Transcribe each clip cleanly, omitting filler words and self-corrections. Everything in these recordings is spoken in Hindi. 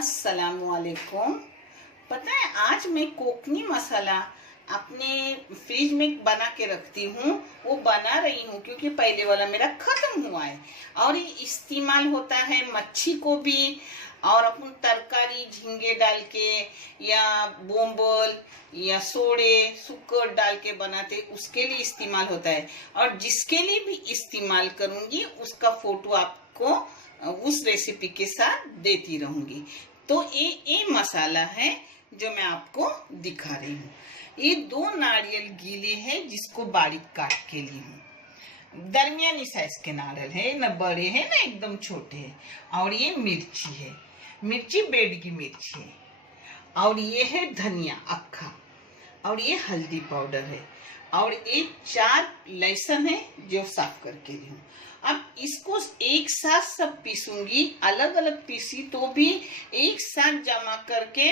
अस्सलामुअलैकुम। पता है आज मैं कोकनी मसाला अपने फ्रिज में बना के रखती हूँ। वो बना रही हूँ क्योंकि पहले वाला मेरा खत्म हुआ है और ये इस्तेमाल होता है मच्छी को भी, और अपन तरकारी झींगे डाल के या बोम्बल या सोड़े सुकर डाल के बनाते, उसके लिए इस्तेमाल होता है। और जिसके लिए भी इस्तेमाल करूँगी उसका फोटो आपको उस रेसिपी के साथ देती रहूंगी। तो ये मसाला है जो मैं आपको दिखा रही हूँ। ये 2 नारियल गीले हैं जिसको बारीक काट के ली हूँ। दरमियानी साइज के नारियल है, न बड़े हैं न एकदम छोटे हैं। और ये मिर्ची है, मिर्ची बेड की मिर्ची है। और ये है धनिया अक्खा, और ये हल्दी पाउडर है, और ये 4 लहसुन है जो साफ करके ली हूँ। अब इसको एक साथ सब पीसूंगी, अलग अलग पीसी तो भी एक साथ जमा करके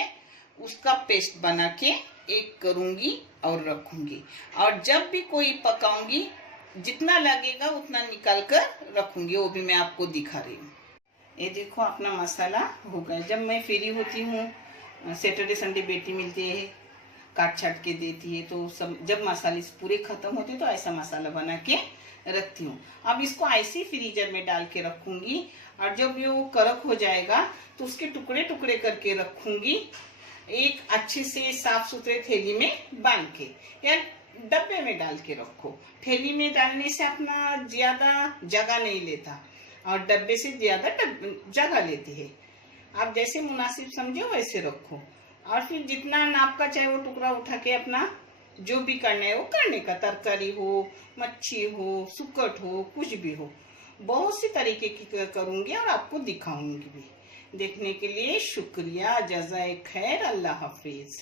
उसका पेस्ट बना के एक करूंगी और रखूंगी। और जब भी कोई पकाऊंगी जितना लगेगा उतना निकाल कर रखूंगी, वो भी मैं आपको दिखा रही हूँ। ये देखो अपना मसाला हो गया। जब मैं फ्री होती हूँ, सैटरडे संडे बेटी मिलती है, काट छाट के देती है, तो सब जब मसाले पूरे खत्म होते तो ऐसा मसाला बना के रखती हूँ। अब इसको ऐसे फ्रीजर में डाल के रखूंगी, और जब ये वो कड़क हो जाएगा तो उसके टुकड़े टुकड़े करके रखूंगी, एक अच्छे से साफ सुथरे थैली में बांध के या डब्बे में डाल के रखो। थैली में डालने से अपना ज्यादा जगह नहीं लेता और डब्बे से ज्यादा जगह लेती है। आप जैसे मुनासिब समझो वैसे रखो, और फिर जितना नाप का चाहे वो टुकड़ा उठा के अपना जो भी करना है वो करने का। तरकारी हो, मच्छी हो, सुकट हो, कुछ भी हो, बहुत सी तरीके की करूंगी और आपको दिखाऊंगी भी। देखने के लिए शुक्रिया। जज़ाए खैर। अल्लाह हाफिज।